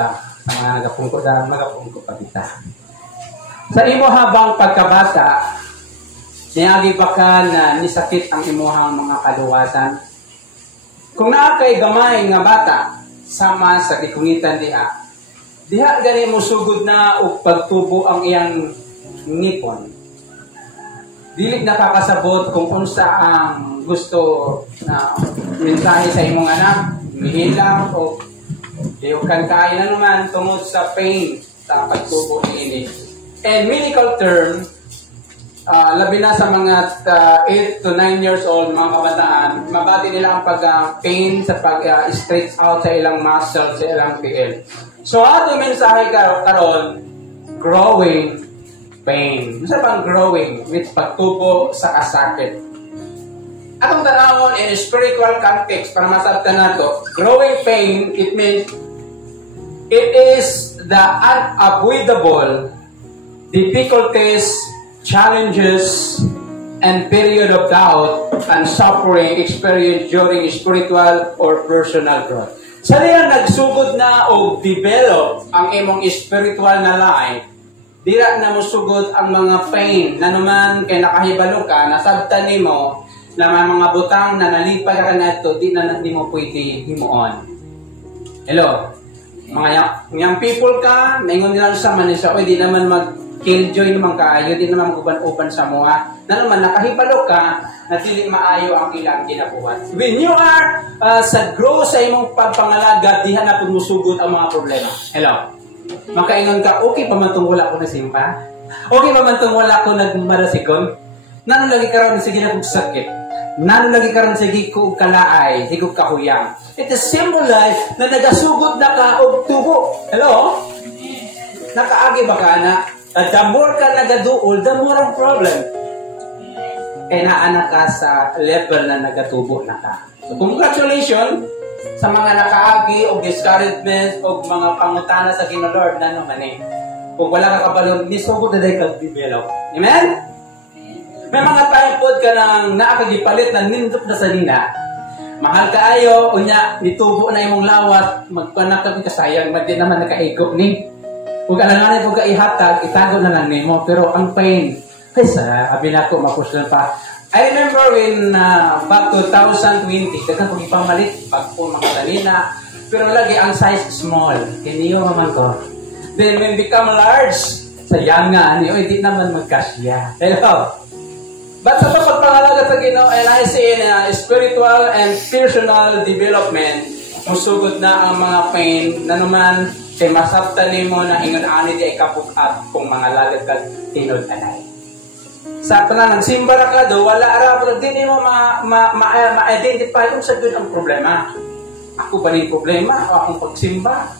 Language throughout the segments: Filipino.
ta. Sa mga nagapungko da, nagapungko pa kita. Sa imo habang pagkabata, niagi ba ka na nisakit ang imuhang mga kaluwasan? Kung naa kay gamay nga bata, sama sa gikungitan diha gani mo sugod na og pagtubo ang iyang ngipon. Dili nakakasabot kung unsa ang gusto na mensahe sa imong anak, mihilang o diukan kain na naman tungod sa pain sa pagtubo niini. And medical term, labi na sa mga 8 to 9 years old, mga kabataan, mabati nila ang pag-pain sa pag-stretch out sa ilang muscle, sa ilang PL. So, ato mensahe karon growing pain. Isa pang growing, with pagtubo sa kasakit. Atong tanawon in spiritual context, para masabtan nato, growing pain, it means it is the unavoidable difficulties, challenges, and period of doubt and suffering experienced during spiritual or personal growth. Sa diyan nagsugod na o develop ang imong spiritual na life, dira na mo sugod ang mga pain na naman kay nakahibalo ka, nasabtan nimo na may mga butang na nalipay ka na ito, di na mo pwede himuon. Hello? Mga young people ka, naingon nila sa manisa, o di naman mag-killjoy naman kayo, di naman mag-uban-uban sa mga, na naman nakahibalo ka, na dili maayo ang ilang ginabuhat. When you are sa grow sa imong pagpangalaga, diha na pumusugod ang mga problema. Hello? Makaingon ka, okay pa man itong wala ko na simpa? Okay pa man itong wala ko nagmarasikon? Nano lagi karon sige na kong sakit? Nano lagi karon sige ko kalaay, sige ko kahuyang? It is symbolize na nagasugod na ka og tubo. Hello? Nakaagi ba ka na? The more ka nagaduol, the more ang problem. Kaya naanak ka sa level na nagatubo na ka. So, congratulations sa mga nakaagi o discouragement o mga pangutana sa Ginoo na naman eh. Kung wala ka kabalon, nisugod na dahil kag-develop. Amen? May mga time pod ka nang naakagipalit na nindot na sa nina. Mahal ka ayo, unya, nitubo na imong lawas, magpanakag ka sayang, magdi naman nakaiko ni. Kung alanganin po ka ihatag, itago na lang nimo. Pero ang pain, ay sabi na ako, mapuslan pa. I remember when back 2020, dagan kong ipamalit pag po mga talina, pero lagi ang size small. Kiniyo naman ko. Then when become large, sayang nga, hindi naman magkasya. Hello? But sa pagpangalaga sa Ginoo, and I see in spiritual and personal development, musugod na ang mga pain na naman, kay masabtan nimo na ingon ani di kapuk-up kung mga lagad kag tinod-anay. Sa panang simba ra ka do, wala ara pero di nimo ma-identify kung sa gyud ang problema. Ako ba ni problema o akong pagsimba?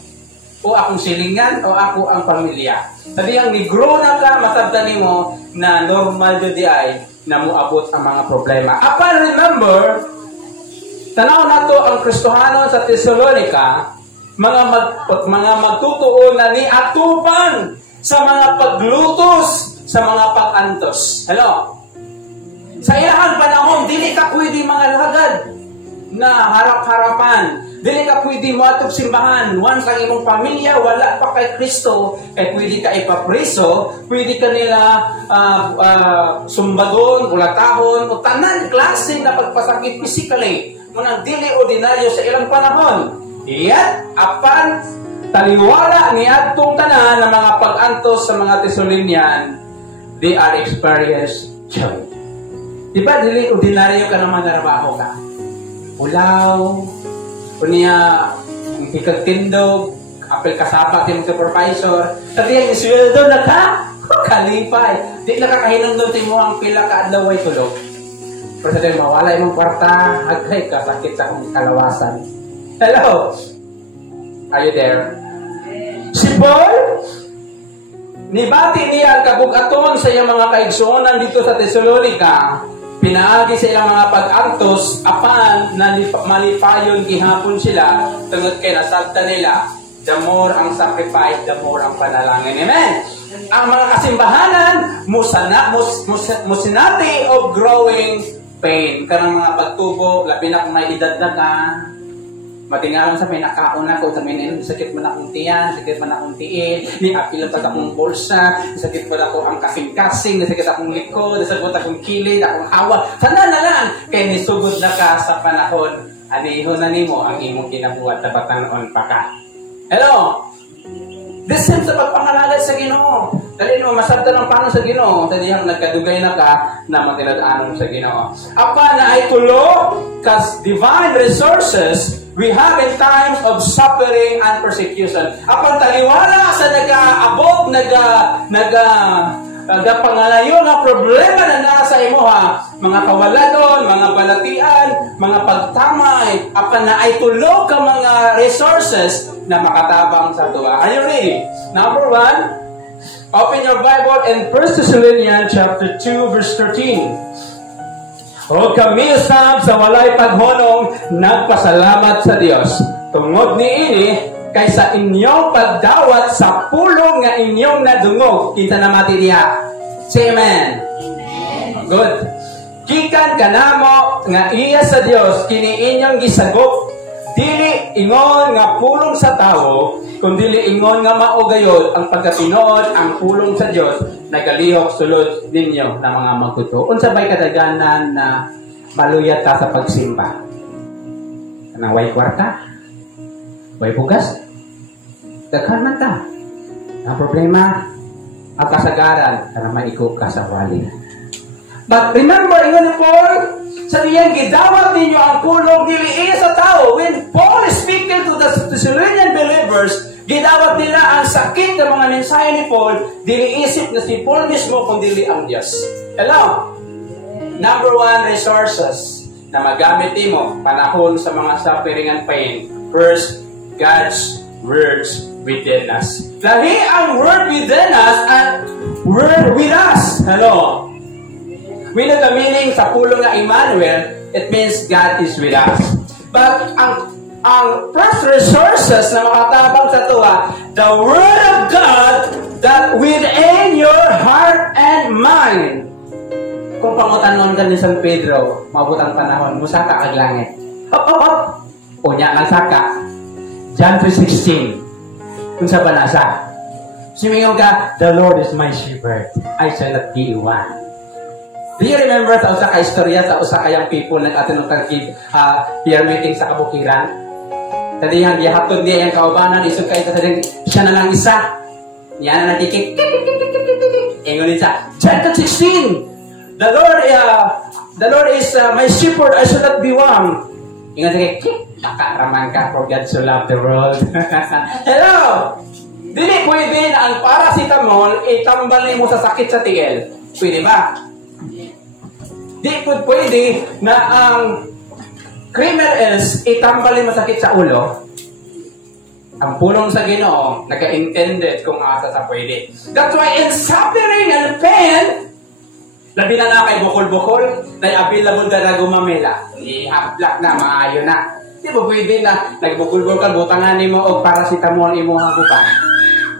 O akong silingan o ako ang pamilya? Sabi ang ni-grow na ka, masabtan nimo na normal jud di ay na moabot ang mga problema. Apan remember, tanaw nato ang Kristohanon sa Thessalonica, mga magtutuon na ni atupan sa mga paglutos, sa mga pag-antos. Hello? Sa ilang panahon, dili ka pwede mga lagad na harap-harapan. Dili ka pwede mo atong simbahan. Once ang imong pamilya, wala pa kay Kristo, kaya pwede ka ipapriso, pwede ka nila sumbadon, ulatahon, o tanan klase na pagpasakit physically. Munang dili ordinaryo sa ilang panahon. Iyat, apan, taliwala ni atong tanan ng mga pag-antos sa mga Thessalonian, they are experienced joy. Diba, dili ordinaryo ka naman narabaho ka? Ulaw, kunya, ikagtindog, apel kasapa sa supervisor, sabi yung isweldo na ka, kalipay. Di nakakahinang doon mo ang pila ka adlaway tulog. Pero sa tayo, mawala yung kwarta, agay ka, sakit sa kong kalawasan. Hello? Are you there? Si Paul, nibati niya ang kabugaton sa iyang mga kaigsuonan dito sa Thessalonica. Pinaagi sa ilang mga pag-antos, apan malipayon gihapon sila, tungod kay nasabta nila, the more ang sacrifice, the more ang panalangin. Amen? Ang mga kasimbahanan, musinati of growing pain. Karang mga pagtubo, labi na kung may edad na ka, Matingalan sa may nakauna ko, sa may sakit man akong tiyan, sakit man akong tiin, ni apil pa akong bulsa, sakit pa ako ang kasing-kasing, sakit akong likod, sakit akong kilid, akong hawa. Sana na lang, kaya nisugod na ka sa panahon, aniho na nimo ang imong kinabuhat na batanon pa ka. Hello? This seems sa pagpangalalay sa Ginoo. Dali mo masabta ng paano sa Ginoo. Dali ang nagkadugay na ka na matinadaanon sa Ginoo. Apa na ay tulo kas divine resources we have in times of suffering and persecution. Apa taliwala sa nag-aabot, nagpangalayo na problema na nasa imuha, mga kawaladon, mga balatian, mga pagtamay, apa na ay tulo ka mga resources na makatabang sa tuwa. Are you ready? Number 1, open your Bible in 1 Thessalonians chapter 2 verse 13. O kami usab sa walay paghonong nagpasalamat sa Dios. Tungod niini kaysa inyong pagdawat sa pulong nga inyong nadungog. Kita na mati diha. Say amen. Amen. Good. Gikan kanamo nga iya sa Dios kini inyong gisagop. Dili ingon nga pulong sa tao, kundi ingon nga maugayod ang pagkatinuod ang pulong sa Dios nagalihok sulod ninyo na mga magtuto. Unsa bay kadaganan na maluyat ka sa pagsimba? Kanang way kwarta? Way bugas? Daghan man ta. Ang problema, ang kasagaran, kana maiko ka sa wali. But remember, ingon ni Paul, sa diyan gidawat ninyo ang pulong dili sa tao. When Paul is speaking to the Thessalonian believers, gidawat nila ang sakit ng mga mensahe ni Paul, dili isip na si Paul mismo kundi ang Diyos. Hello? Number 1 resources na magamit mo panahon sa mga suffering and pain. First, God's words within us. Lahi ang word within us at word with us. Hello? We know the meaning sa pulong na Emmanuel, it means God is with us. But ang first resources na makatabang sa tuwa, the Word of God that within your heart and mind. Kung pangutanon ka ni San Pedro, mabutang panahon, musaka kag langit. Hop, hop, hop. Unya lang saka. John 3:16. Kung sa banasa. Simingon ka, the Lord is my shepherd. I shall not be one. Do you remember sa usa ka istorya sa usa kayang people nag-atin ng prayer meeting sa kabukiran? Tadi yang dia hatod niya yung kaubanan, isukay sa siya na lang isa. Yan na natikik. Ingon siya, chapter 16. The Lord is my shepherd, I shall not be one. Ingon siya, nakaraman ka, for God so loved the world. Hello! Dili pwede na ang paracetamol itambal mo sa sakit sa tigil. Pwede ba? Di po pwede na ang creamer is itambali masakit sa ulo. Ang pulong sa Ginoo, naka-intended kung asa sa pwede. That's why in suffering and pain, labi na kay bukol-bukol, na available na gumamela. I-haplak na, maayo na. Di ba pwede na nagbukol-bukol, butangan mo o paracetamol mo ang kupa.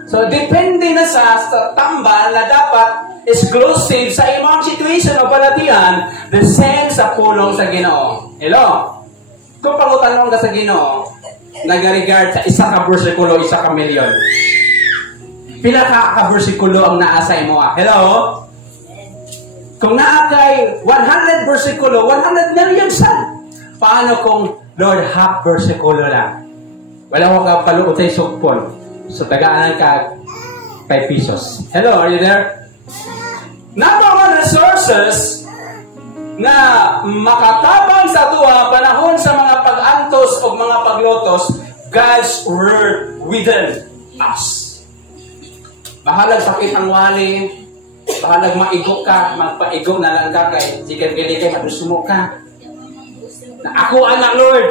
So, depende na sa tambal na dapat exclusive sa imong situation o palatian, the same sa pulong sa Ginoo. Hello? Kung pangutanong ka sa Ginoo, nag-regard sa isa ka bersikulo, isa ka milyon. Pila ka bersikulo ang naasa imo? Hello? Kung naa kay 100 bersikulo, 100 million sa. Paano kung Lord half bersikulo lang? Wala ko ka paluot ay sukpon. So, tagaan ka 5 pesos. Hello, are you there? Number 1 resources na makatabang sa tuwa panahon sa mga pag-antos o mga paglotos, God's Word within us. Bahalag sakit ang wali, bahalag maigok ka, magpaigok na lang ka kay sikan-gili kay madusumo ka. Na ako anak Lord.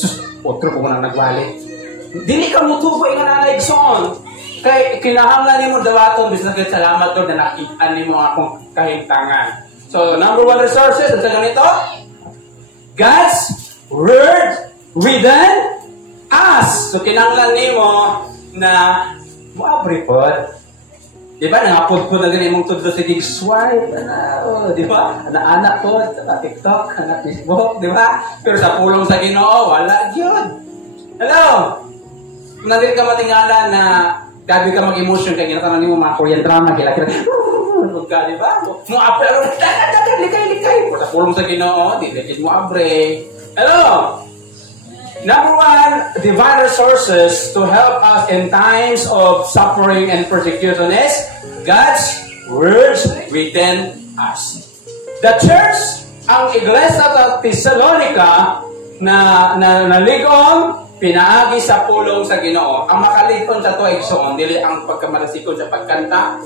Sus, otro ko nang nagwali. Dili ka mutubo yung nanay son. Kay kinahanglan nimo dawaton bisag salamat Lord na nakita nimo akong kahimtangan. So number 1 resources sa ganito, God's Word within us. So kinahanglan nimo na moabri pod. Di ba nangapod po na ganun mong tudlo sa swipe, di ba? Anak-anak po, sa TikTok, sa Facebook, di ba? Pero sa pulong sa Ginoo, wala yun. Hello? Kung nandito ka matingala na gabi ka mag-emotion kaya ginatanan mo mga Korean drama, kila-kila. Huwag ka, di ba? Mo abre, likay. Sa pulong sa Ginoo, di mo abre. Hello? Number one, divine resources to help us in times of suffering and persecution is God's words within us. The church, ang iglesia sa Thessalonica na naligong pinaagi sa pulong sa Ginoo. Ang makaligon sa tuwa igsoon, dili ang pagkamalasikon sa pagkanta,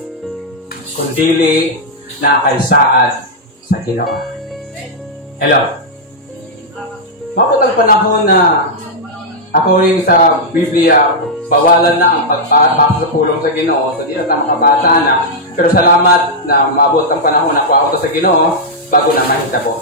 kundi na kaysaad sa Ginoo. Hello? Mabot ang panahon na according sa Biblia, bawalan na ang pagpasok sa pulong sa Ginoo. So, di na tayo makabasa na. Pero salamat na mabot ang panahon na kuha sa Ginoo bago na mahitabo.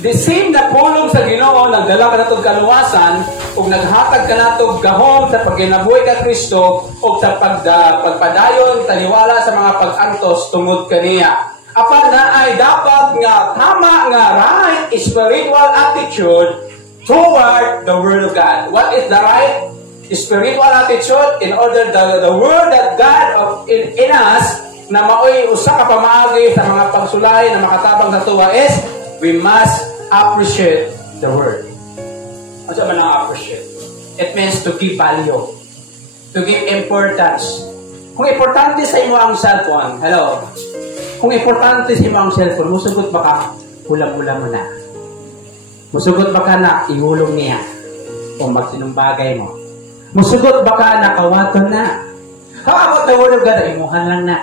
The same na pulong sa Ginoo, nagdala ka na itong kaluwasan o naghatag ka na itong gahom sa pagkinabuhi ka Kristo o sa pagpadayon, taliwala sa mga pag-antos tungod kaniya. Apan na ay dapat nga tama nga right spiritual attitude toward the Word of God. What is the right spiritual attitude? In order the Word that God in us na maoy usa ka pamaagi sa mga pagsulay na makatabang sa tuwa is we must appreciate the Word. Ano sa man ang appreciate? It means to give value, to give importance. Kung importante sa imo ang cellphone, hello? Kung importante sa imo ang cellphone, musugot ba ka? Ulam-ulam mo na. Musugot ba ka na ihulong niya? Kung magsinumbagay mo. Musugot ba ka na kawaton na? How about the Word of God? Imuhan lang na.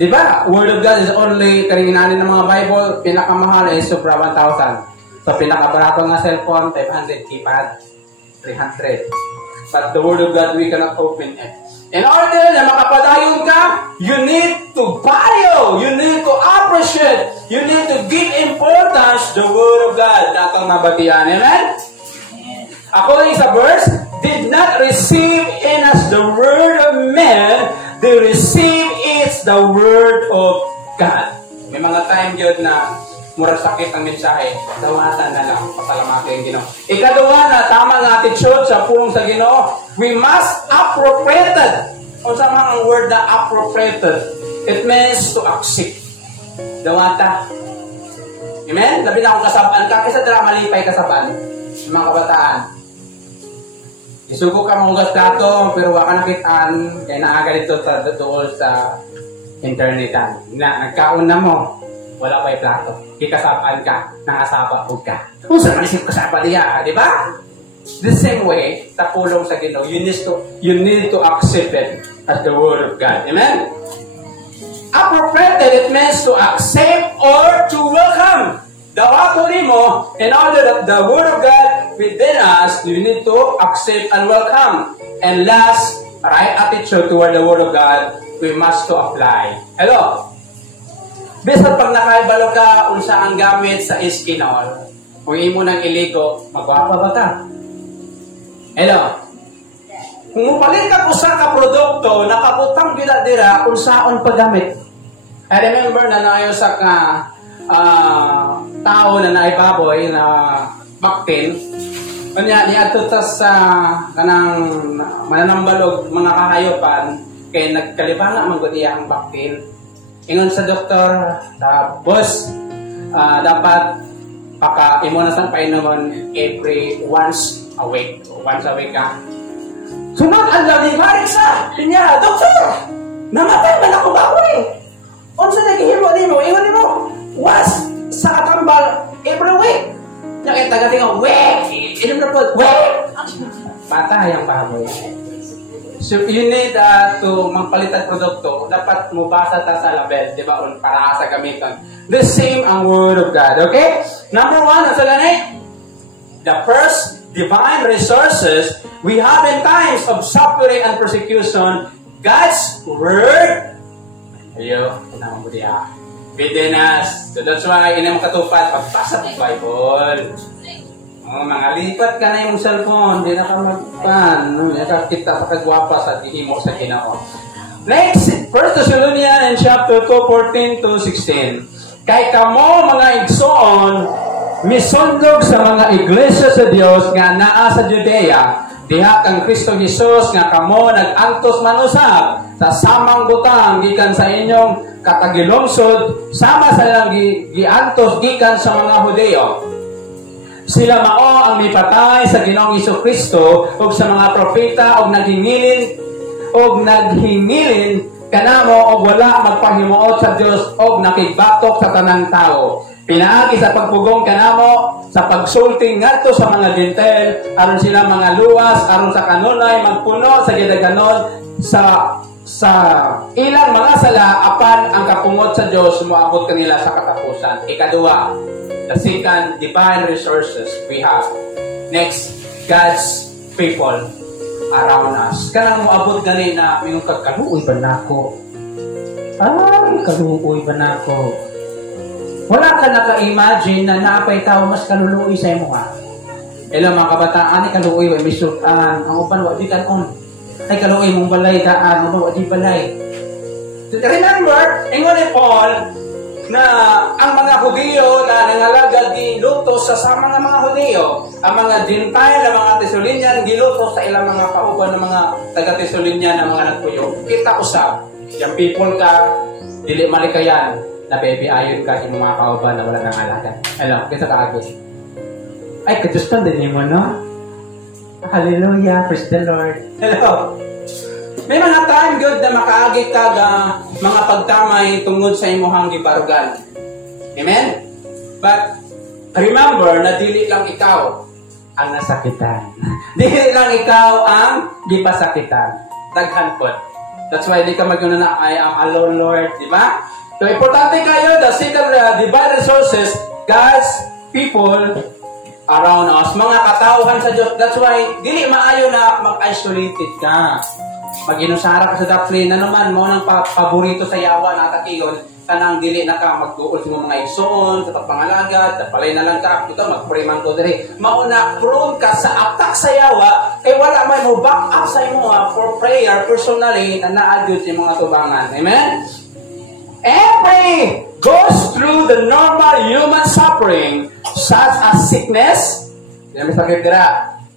Diba? Word of God is only, karinanin ng mga Bible, pinakamahal is sobra 1,000. So, pinakabarato nga cellphone, 500, keypad, 300. But the Word of God, we cannot open it. In order na makapadayon ka, you need to value, you need to appreciate, you need to give importance the Word of God. Datang nabatian. Amen? According sa verse, did not receive in us the word of men, they receive it the word of God. May mga time yun na murag sakit ang mensahe, dawatan na lang, pasalamatan yung Ginoo. Ikaduha na, tama nga attitude sa pulong sa Ginoo, we must appropriated. O sa mga word na appropriated, it means to accept. Dawata. Amen? Labi na akong kasaban ka, kaysa dala malipay kasaban, yung mga kabataan. Isugo ka mahugas plato, pero waka nakitaan, kaya naaga dito sa dool sa internetan. Nagkaon na mo, wala pa'y plato. Kikasapaan ka, nangasapa po ka. Kung saan manisip kasapa diya, di ba? The same way, sa pulong sa Ginoo, you need to accept it as the Word of God. Amen? Appropriated, it means to accept or to welcome. Dawato mo, in order that the Word of God within us, you need to accept and welcome. And last, right attitude toward the Word of God, we must to apply. Hello? Bisat pag nakaibalo ka, unsa ang gamit sa iskinol, kung imo nang iligo, magwapa ba ka? Hello? Kung mupalit ka usa ka produkto, nakabutang dira unsaon paggamit. I remember na naayo sa ka tao na naibaboy na baktin. Kanya niadto ta sa kanang mananambalog mga kahayopan kay nagkalibanga man gud iya ang baktin. Ingon sa doktor, boss, dapat imo na sang painomon every once a week. So, once a week ka. Sunod ang lalimarik sa pinya, doktor! Namatay man ako baboy! Unsa naghihimo nimo? Ingon nimo, once sa atambal every week. Nakita ka tingo, week! Inom na po, week! Patay ang baboy. So, you need to magpalitan produkto. Dapat mubasa ta sa label, di ba? Para sa gamiton. The same ang Word of God, okay? Number one, nasa ganit? The first divine resources we have in times of suffering and persecution, God's Word. Ayo, naman mo diya. Within us. So that's why, ina mo katupad, pagbasa ng Bible. Mga lipat ka na yung cellphone, hindi na ka magpan. Nakakita sa kagwapa sa dihimo sa Ginoo. Next, 1 Thessalonians chapter 2, 14 to 16. Kay kamo mga igsoon, misundog sa mga iglesia sa Dios nga naa sa Judea, diha kang Kristo Jesus nga kamo nag-antos manusab sa samang butang gikan sa inyong katagilungsod sama sa ilang giantos gikan sa mga Hudeo. Sila mao ang mipatay sa Ginoong Jesucristo ug sa mga propeta ug naghingilin kanamo og wala magpahimuot sa Dios og nakigbatok sa tanang tao. Pinaagi sa pagpugong kanamo sa pagsulti ngadto sa mga Gentil aron sila mga luwas aron sa kanunay magpuno sa gidaganon sa ilang mga sala apan ang kapungod sa Dios moabot kanila sa katapusan. Ikaduha, the second divine resources we have. Next, God's people around us. Kanang moabot gani na mingon kag kaluoy ba nako? Kaluoy ba nako? Wala ka naka-imagine na naapay tao mas kaluluoy sa imo ha. Ilang mga kabataan ay kaluoy wa misutan, ang uban wa di kanon. Ay kaluoy mong balay daan, ano wa di balay. Remember, ingon ni Paul na ang mga Hudyo na nangalagad giluto sa mga Hudyo, ang mga Gentile, ang mga Tesalonian giluto sa ilang mga kauban ng mga taga-Tesalonian na mga nagpuyo. Kita usab, yung people ka dili malikayan. Na baby ayon ka yung mga kauban na wala nang alaga. Alam, kita kaagos. Ay, kadustan din mo, no? Hallelujah, praise the Lord. Hello. May mga time good na makaagit ka mga pagtamay tungod sa imuhang gibarugan. Amen? But, remember na dili lang ikaw ang nasakitan. Dili lang ikaw ang gipasakitan. Daghan po. That's why di ka maguna na, I am alone, Lord. Di ba? So, importante kayo, the second divine resources, God's people around us. Mga katauhan sa Diyos. That's why, dili maayo na mag-isolated ka. Mag-inusara ka sa daplin na naman mo ng paborito sa yawa na atakiyon. Kanang dili na ka mag-duol sa mga igsoon, sa pagpangalagad, tapalay na lang ka, ito, mag-pray man ko diri. Mauna, prone ka sa attack sa yawa, kay wala may mo back up sa imo for prayer personally na na-adjust yung mga tubangan. Amen? Every goes through the normal human suffering such as sickness,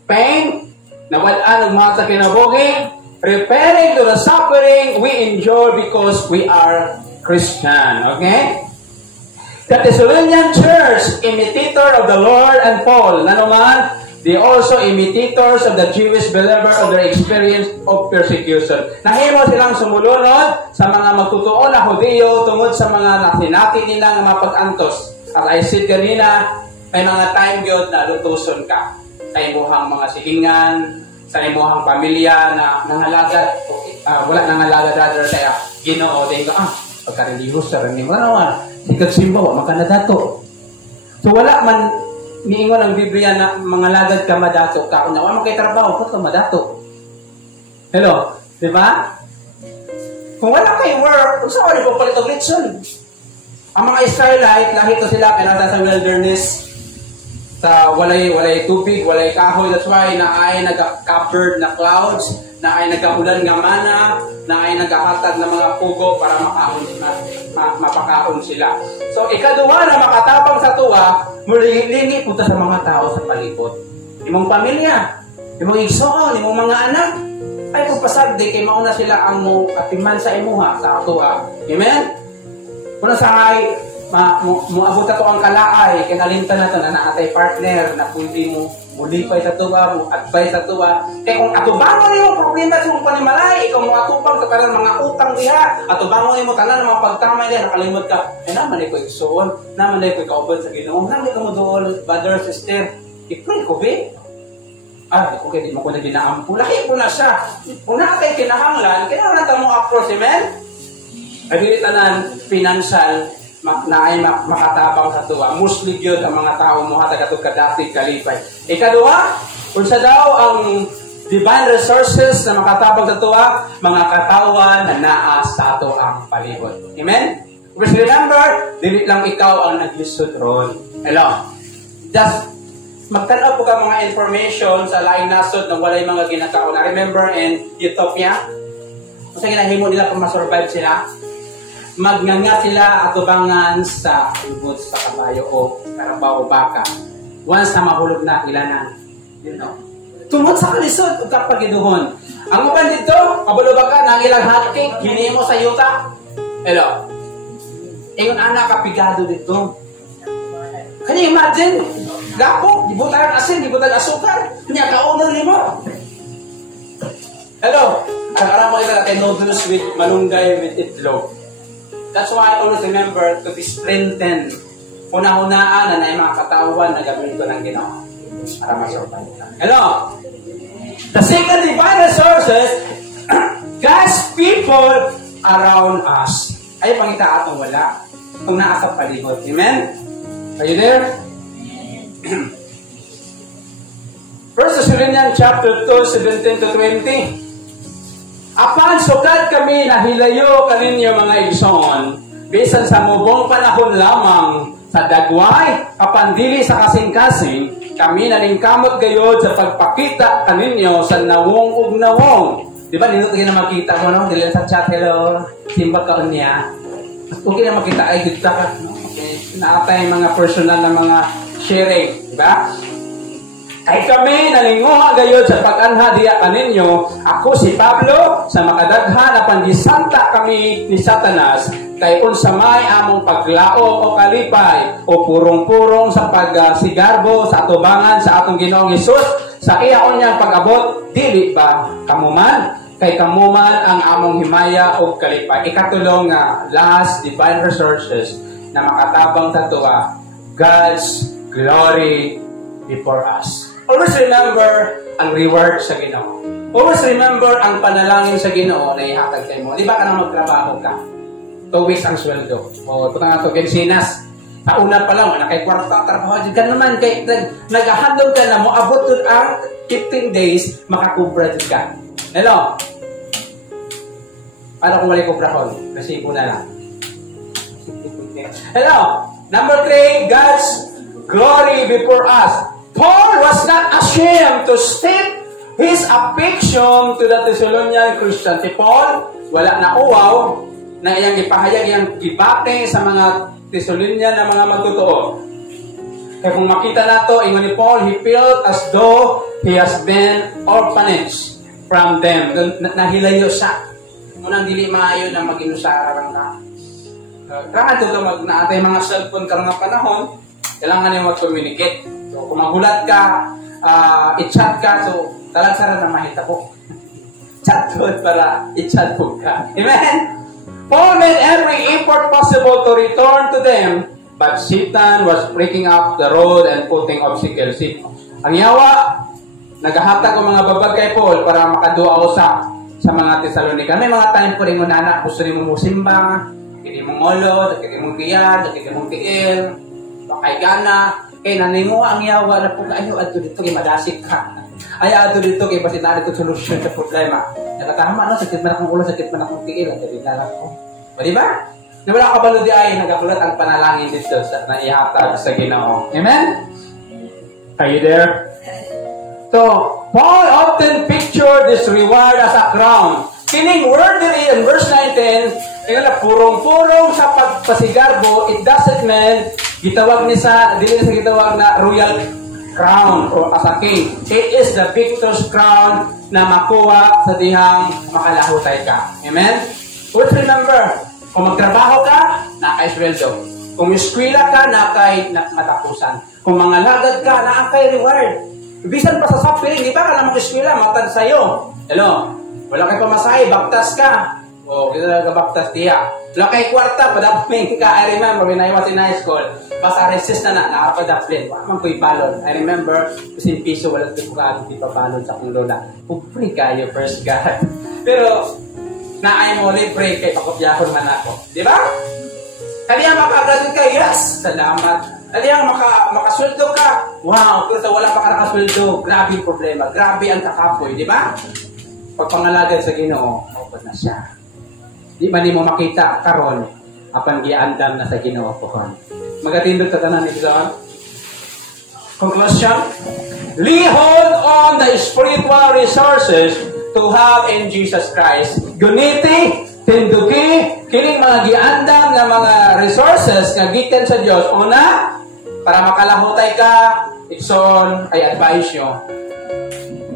pain, nawalaan ng mga sa kinabuhi, preparing to the suffering we endure because we are Christian. Okay? The Thessalonian church, imitator of the Lord and Paul, nanuman, they also imitators of the Jewish believer of their experience of persecution. Nahimo silang sumulunod sa mga magtutuon na Hudyo tungod sa mga nasinati nila nga mapag-antos. As I said kanina, may mga time yun na lutuson ka. Sa imuhang mga silingan, sa imuhang pamilya na nangalagad, wala nangalagad rather kaya Ginoo din ka, pagka-religious sa rin mo naman, sikag simba, makanadato. So wala man niingon ang Biblia na mga lagad ka madato ka. Kung naman kay trabaho, ba't ka madato? Hello? Diba? Kung wala kay work, kung saan wala palit og litson? Ang mga Israelite, lahi to sila, pinasa sa wilderness, sa walay tubig, walay kahoy. That's why na ay nag-covered na clouds, na ay nagkahulan nga mana, na ay nagkahatag ng mga pugo para mapakaon sila. So, ikaduha na makatapang sa tuwa, mulingi punta sa mga tao sa palibot. Imong pamilya, imong igsoon, imong mga anak, ay kung pasagdi, kay mauna sila ang atiman sa imuha, sa tuwa. Amen? Kung sa ay, muabot ato ang kalaay, kinalimtan na ito na naatay partner, na pwede mo mulipay sa tuwa, mo advice sa tuwa. Kaya kung atubangon niyo problema sa mong panimalay, ikaw mo atupang sa tanan mga utang diha, atubangon niyo tanan ng mga pagtamay diha, nakalimot ka, naman ay ko igsoon, naman ay ko ikaubad sa Ginoo, naman ay ko mo doon, brother, sister, i-pray ko, be? Okay, di mo ko na ginaampo. Laki ko na siya. Kung nakatay kinahanglan, kailangan natin mong approach, amen? Ay, dili tanan, financial, na ay makatabang sa tuwa. Muslig yun ang mga tao mo hatag atong kadati kalipay. Ikaduha, kung sa daw ang divine resources na makatabang sa tuwa, mga katawan na naa sa ato ang palibot. Amen? Because remember, dili lang ikaw ang naglisod ron. Hello? Just magtanaw po ka mga information sa laing nasod na walay mga ginatao. Na remember in Utopia, kung sa ginahimo nila kung masurvive sila, magnanga sila atubangan sa ubod sa kabayo o karabaw o baka. Once na mahulog na, ilanan. You know? Tumot sa kalisod o kapag iduhon. Ang uban dito, kabuluba ka ng ilang hotcake, hinimo sa yuta. Hello? Ingon anak kapigado dito. Can you imagine? Gapo, gibutan asin, gibutan asukar. Kanya kaunon mo. Hello? Ang mo ito natin noodles with malunggay with itlog. That's why I always remember to be strengthened. Una-unaan na yung mga katawan na gawin ko ng Ginoo para masurvive. Hello? The second divine resources, God's people around us. Ay pangita atong wala. Itong naasap palibot. Amen? Are you there? 1 Thessalonians chapter 2, 17 to 20. Apan sukad kami nahilayo kaninyo mga igsoon, bisan sa mubong panahon lamang sa dagway, apan dili sa kasing-kasing, kami naningkamot gayod sa pagpakita kaninyo sa nawong ug nawong. Di ba, nito na makita mo, no? Dili sa chat, hello, simbag ka niya. Okay na makita, ay kita ka. No? Okay. Naatay mga personal na mga sharing. Di ba? Ay kami nalinguha gayod sa pag-anha diya kaninyo, ako si Pablo, sa makadaghan na pandisanta kami ni Satanas, kay unsa may among paglao o kalipay, o purong-purong sa pagsigarbo sa atubangan sa atong Ginoong Hesus, sa iyaon niyang pag-abot, dili ba kamuman? Kay kamuman ang among himaya o kalipay. Ikatulong nga last divine resources na makatabang sa tuwa, God's glory before us. Always remember ang reward sa Ginoo. Always remember ang panalangin sa Ginoo na ihatag sa imo. Di ba ka na magtrabaho ka? 2 weeks ang sweldo. O, ito nga ito, Gensinas. Sa una pa lang, nakay kwarta, trabaho. Diyan naman, kay naghahandog ka na mo, abot doon ang 15 days, makakubra doon ka. Hello? Paano kung wala kubrahon? Resibo na lang. Hello? Number 3, God's glory before us. Paul was not ashamed to state his affection to the Thessalonian Christians. Si Paul, wala na uwaw na iyang ipahayag, iyang gibate sa mga Thessalonian na mga magtotoo. Kaya kung makita nato, ingon ni Paul, he felt as though he has been orphanage from them. Nahilayo siya. Unang dili maayo na mag-inusara lang ka. Kaya ito naatay mga cellphone ka mga panahon, kailangan niyo mag-communicate. So, kung magulat ka, i-chat ka, so talag sarang na mahita ko. Chat ko para i-chat ko ka. Amen? Paul made every effort possible to return to them, but Satan was breaking up the road and putting obstacles. Ang yawa, naghahatag ang mga babag kay Paul para makaduaw sa mga Thessalonica. May mga time ko rin mo nana, gusto rin mo musimba, hindi mong ngolo, hindi mong tiyan, hindi mong tiil, bakay gana, kaya naningo ang yawa na po kayo ato dito kay madasik ka. Ay ato dito kay basi na dito solusyon sa problema. Nakatama no, sakit man akong ulo, sakit man akong tiil, ang gabi na ko. O di ba? Na wala ka balo di ay nagabulat ang panalangin dito sa naihatag sa Ginoo. Amen? Are you there? So, Paul often pictured this reward as a crown. Kining word diri in verse 19, kaya na purong-purong sa pagpasigarbo, it doesn't mean gitawag ni sa dili sa gitawag na royal crown or as a king. It is the victor's crown na makuha sa dihang makalahutay ka. Amen? But remember, kung magtrabaho ka, naka-sweldo. Kung eskwela ka, naka-matapusan. Kung mangalagad ka, naka-reward. Bisan pa sa suffering, di ba ka namang eskwela, matag sa'yo. Hello? Wala kay pamasahe, baktas ka. O, kita na baktas diya. Wala kay kwarta, padapling ka. I remember when I was in high school, basta resist na nakakadaplin. Wala man ko'y balon. I remember, kasi piso, wala ko di pa balon sa kong lola. Pupri kayo, first God. Pero, na-ay mo libre kay pakopyahon man ako. Di ba? Kaya makagraduate ka, yes! Salamat. Kaya makasweldo ka. Wow, pero wala pa ka nakasweldo. Grabe yung problema. Grabe ang kakapoy, di ba? Pag pangalagad sa Ginoo, maupod na siya. Di ba ni mo makita karon apan giandam na sa Ginoo pohon. Magatindog ta tanan ni John. Conclusion: lay hold on the spiritual resources to have in Jesus Christ. Gunitii Tinduki, kining mga giandam nga mga resources nga gikan sa Dios. Una, para makalahutay ka, ikson ay advice nyo.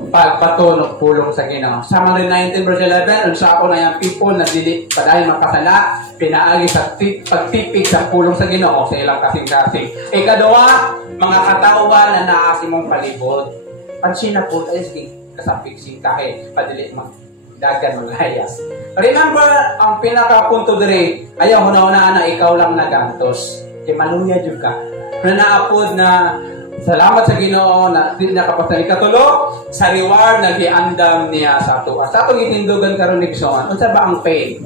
Pagpatunog pulong sa Ginoo. Sa mga 19 verse 11, unsa ako na yung people na dili padayon makasala, pinaagi sa pagtipig sa pulong sa Ginoo sa ilang kasing-kasing. Ikaduha, mga katauhan na naa sa imong palibot. Pansin na po tayo sige kasapig sing kahe padili dagan malayas. Remember, ang pinaka-punto dire, ayaw huna-una na ikaw lang nagantos. Kay maluya jud ka. Na naapod na salamat sa Ginoo na di niya kapasali katulo sa reward na giandam niya sa ato. Sa atong itindugan karon Nixon, unsa ba ang pain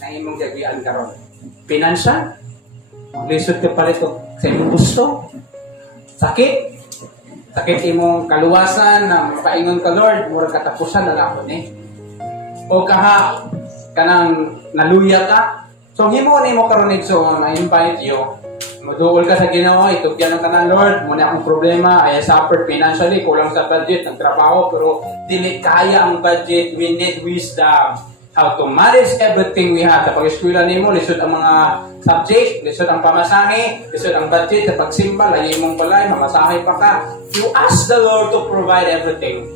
na imong gagian karon? Financial? Lisod ka palit sa imong gusto? Sakit? Sakit imong kaluwasan na makaingon ka Lord, murag katapusan na ako ni. O kaha kanang naluya ka. So himo nimo karon Nixon, I invite you maduol ka sa Ginoo, itugyan ng tanan Lord, muna akong problema, I suffer financially, kulang sa budget ng trabaho, pero dili kaya ang budget, we need wisdom. How to manage everything we have. Sa pag-eskwela nimo, lisod ang mga subject, lisod ang pamasahe, lisod ang budget, sa pagsimba, layo mong balay, mamasahe pa ka. You ask the Lord to provide everything.